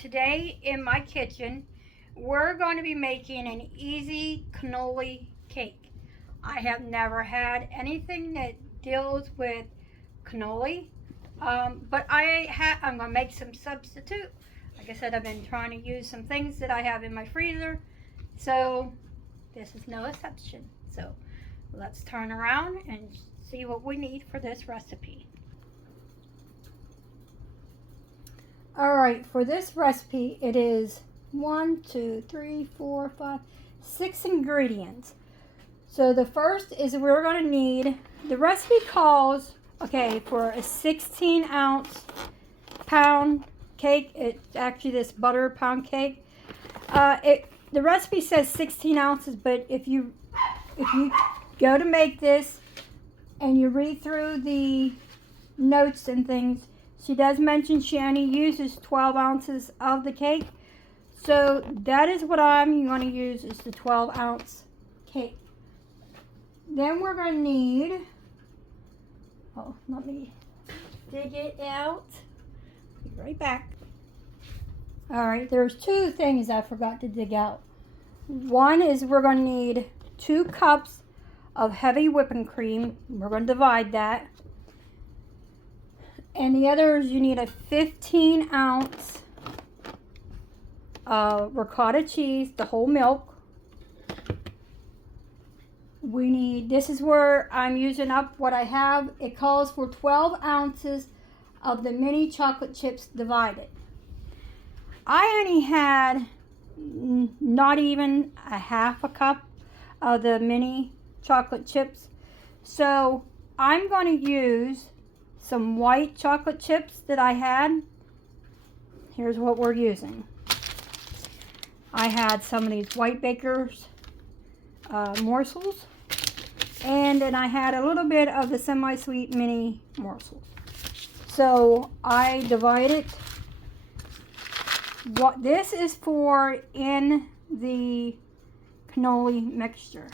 today in my kitchen, we're going to be making an easy cannoli cake. I have never had anything that deals with cannoli, but I'm going to make some substitute. Like I said, I've been trying to use some things that I have in my freezer, so this is no exception. So let's turn around and see what we need for this recipe. Alright, for this recipe it is 6 ingredients. So the first is we're going to need, the recipe calls, for a 16-ounce pound cake. It's actually this butter pound cake. The recipe says 16 ounces, but if you go to make this and you read through the notes and things, she does mention she only uses 12 ounces of the cake. So that is what I'm going to use, is the 12-ounce cake. Then we're going to need, let me dig it out. Be right back. Alright, there's two things I forgot to dig out. One is we're going to need 2 cups of heavy whipping cream. We're going to divide that. And the other is you need a 15-ounce ricotta cheese, the whole milk. We need, this is where I'm using up what I have. It calls for 12 ounces of the mini chocolate chips divided. I only had not even a half a cup of the mini chocolate chips. So I'm going to use some white chocolate chips that I had. Here's what we're using. I had some of these White Baker's morsels, and then I had a little bit of the semi-sweet mini morsels. So I divided what this is for in the cannoli mixture.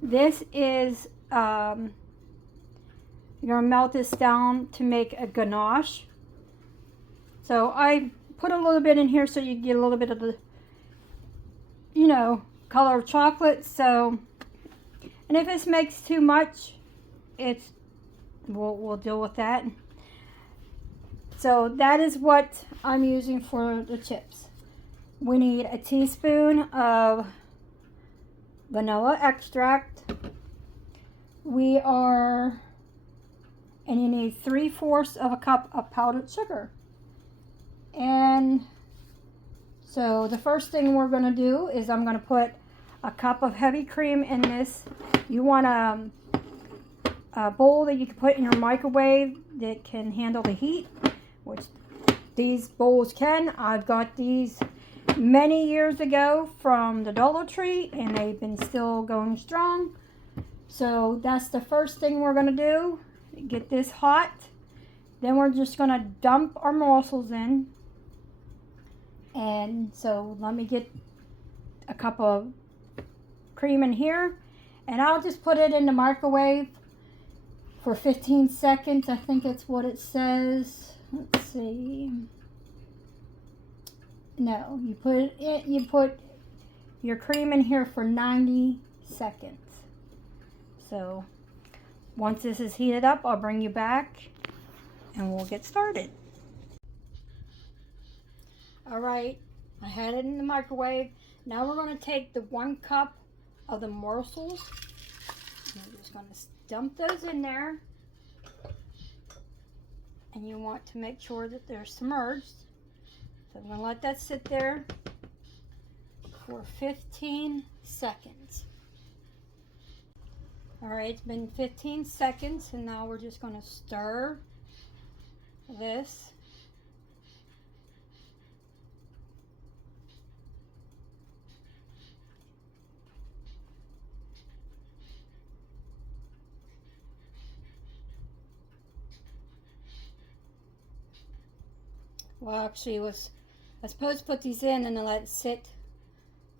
This is you're going to melt this down to make a ganache. So I put a little bit in here so you get a little bit of the, color of chocolate. So, and if this makes too much, we'll deal with that. So that is what I'm using for the chips. We need a teaspoon of vanilla extract. And you need 3/4 of a cup of powdered sugar. And so the first thing we're going to do is I'm going to put a cup of heavy cream in this. You want a bowl that you can put in your microwave that can handle the heat, which these bowls can. I've got these many years ago from the Dollar Tree, and they've been still going strong. So that's the first thing we're going to do. Get this hot. Then we're just going to dump our morsels in. And so let me get a cup of cream in here, and I'll just put it in the microwave for 15 seconds. I think it's what it says. Let's see. No, you put your cream in here for 90 seconds. So once this is heated up, I'll bring you back and we'll get started. Alright, I had it in the microwave. Now we're going to take the 1 cup of the morsels. I'm just going to dump those in there. And you want to make sure that they're submerged. So I'm going to let that sit there for 15 seconds. Alright, it's been 15 seconds, and now we're just going to stir this. Well, actually, I was supposed to put these in and then let it sit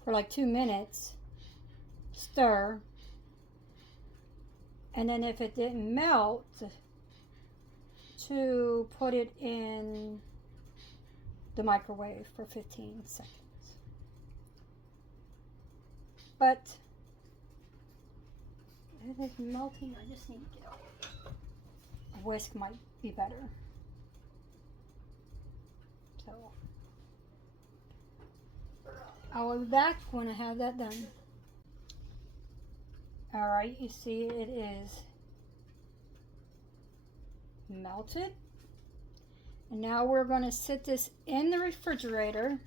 for like 2 minutes. Stir. And then if it didn't melt, to put it in the microwave for 15 seconds. But it is melting. I just need to get a whisk, might be better. So I will be back when I have that done. Alright, you see it is melted. And now we're going to sit this in the refrigerator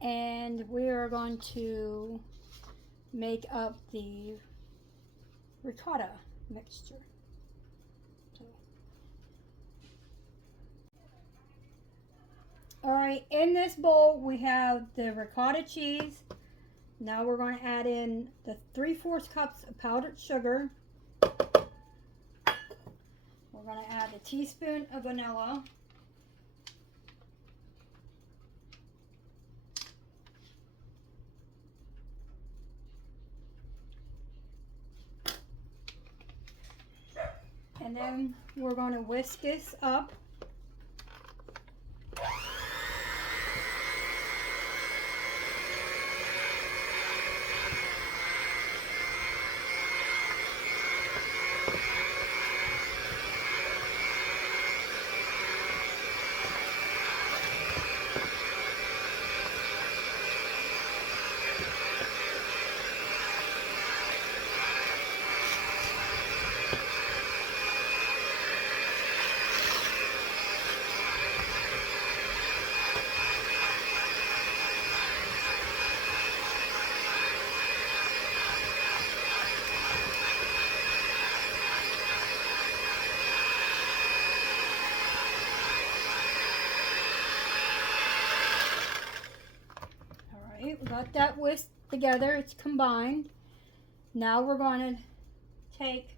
and we are going to make up the ricotta mixture. Alright, in this bowl we have the ricotta cheese. Now we're going to add in the 3/4 cups of powdered sugar. We're going to add a teaspoon of vanilla. And then we're going to whisk this up. We got that whisked together, it's combined. Now we're going to take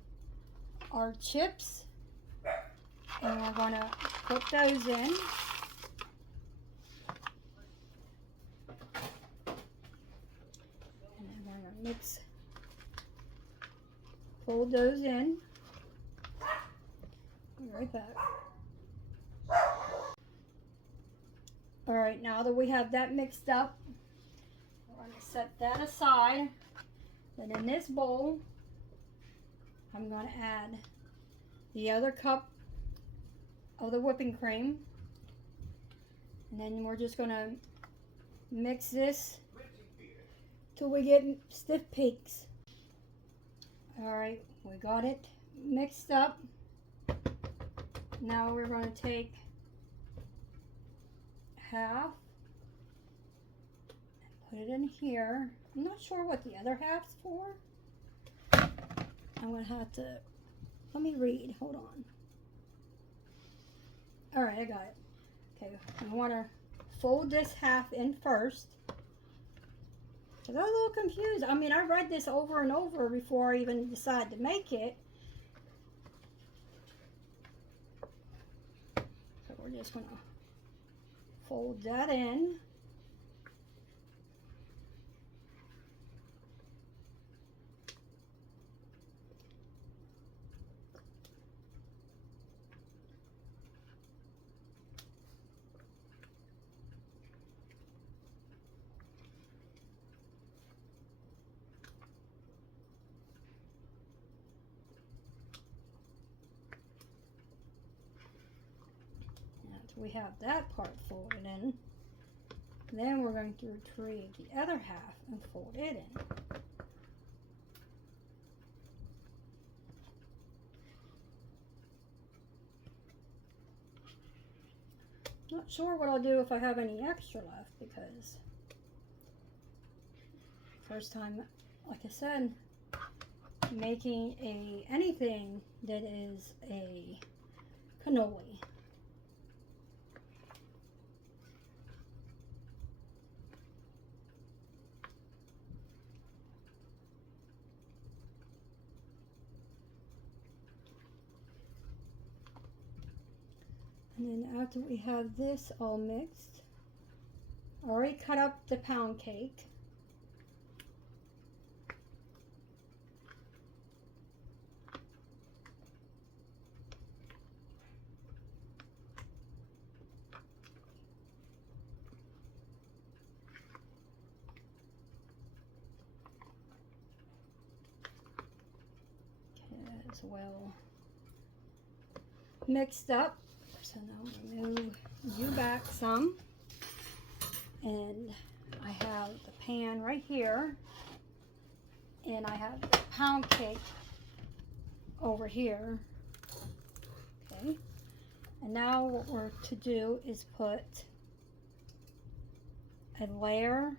our chips and we're going to put those in. And then we're going to fold those in. Be right back. Alright, now that we have that mixed up, we're going to set that aside. Then in this bowl, I'm going to add the other cup of the whipping cream. And then we're just going to mix this till we get stiff peaks. Alright, we got it mixed up. Now we're going to take half and put it in here. I'm not sure what the other half's for. I'm going to have to, let me read, hold on. Alright, I got it. Okay, I want to fold this half in first. I got a little confused. I mean, I read this over and over before I even decided to make it. So we're just going to fold that in. We have that part folded in. Then we're going to retrieve the other half and fold it in. Not sure what I'll do if I have any extra left, because first time, like I said, making anything that is a cannoli. And then after we have this all mixed, I already cut up the pound cake. is well mixed up. So now I'm going to move you back some. And I have the pan right here. And I have the pound cake over here. Okay. And now what we're to do is put a layer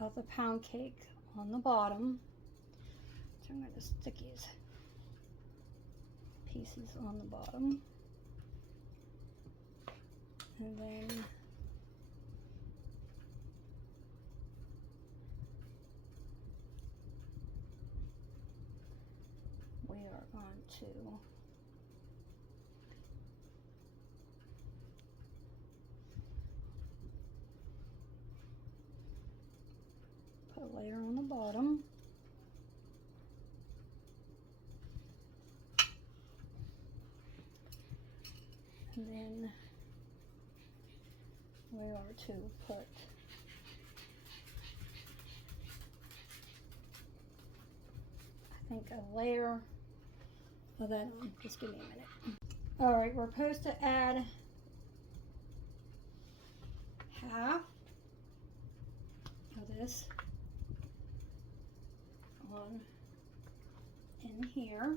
of the pound cake on the bottom. So I'm going to stick these pieces on the bottom. And then we are going to put a layer on the bottom. And then we are to put I think a layer of that on. Just give me a minute. Alright, we're supposed to add half of this on in here.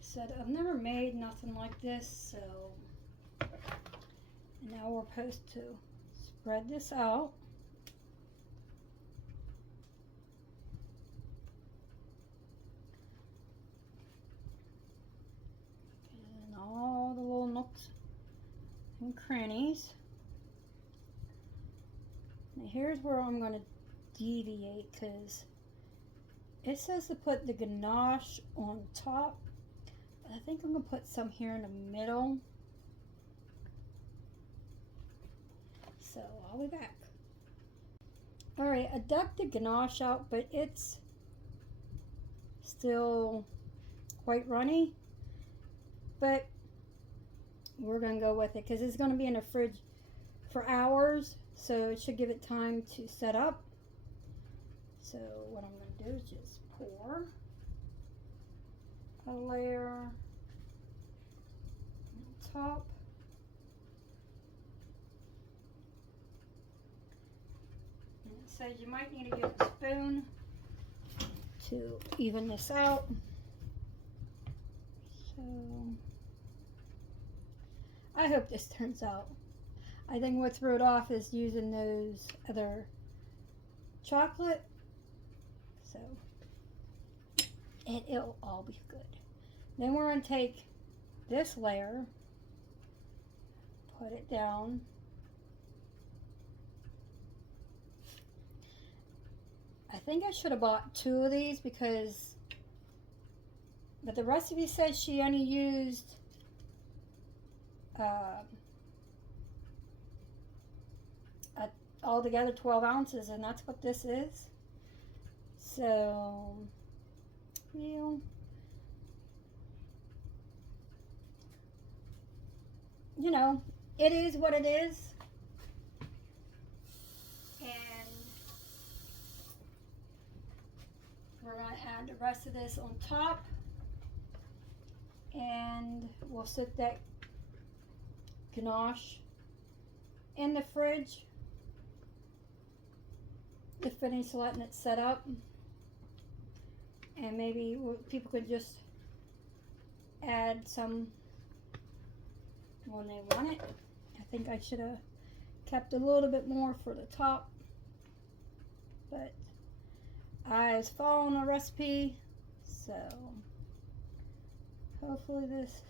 Said I've never made nothing like this, so and now we're supposed to spread this out. And all the little nooks and crannies. Now here's where I'm going to deviate, because it says to put the ganache on top. I think I'm going to put some here in the middle. So I'll be back. Alright, I dug the ganache out, but it's still quite runny. But we're going to go with it because it's going to be in the fridge for hours. So it should give it time to set up. So what I'm going to do is just pour a layer on top. And it says you might need to use a spoon to even this out. So I hope this turns out. I think what threw it off is using those other chocolate. So it'll all be good. Then we're going to take this layer, put it down. I think I should have bought 2 of these but the recipe says she only used altogether 12 ounces, and that's what this is. So, you know, it is what it is. And we're going to add the rest of this on top. And we'll set that ganache in the fridge to finish letting it set up. And maybe people could just add some when they want it. I think I should have kept a little bit more for the top, but I was following a recipe, so hopefully this,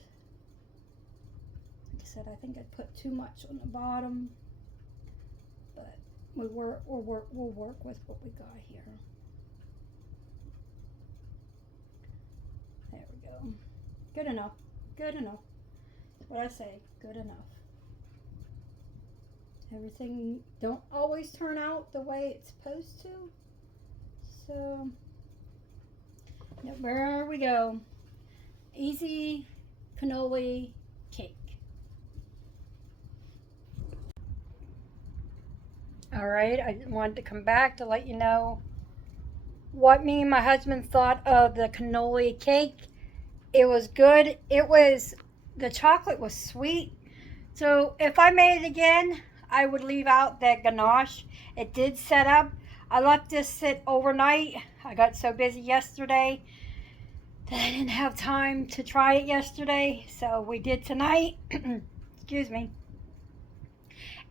like I said, I think I put too much on the bottom, but we'll work with what we got here. There we go. Good enough. Good enough. That's what I say. Good enough. Everything don't always turn out the way it's supposed to. So, there we go. easy cannoli cake. Alright, I wanted to come back to let you know what me and my husband thought of the cannoli cake. It was good. The chocolate was sweet. So if I made it again, I would leave out that ganache. It did set up. I let this sit overnight. I got so busy yesterday that I didn't have time to try it yesterday. So we did tonight. Excuse me.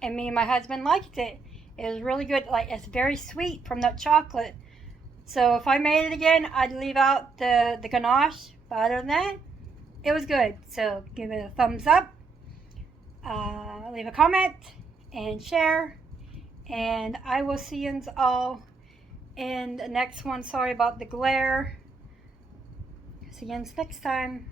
And me and my husband liked it. It was really good. Like, it's very sweet from that chocolate. So if I made it again, I'd leave out the ganache. But other than that, it was good. So give it a thumbs up. Leave a comment and share. And I will see you all in the next one. Sorry about the glare. See you next time.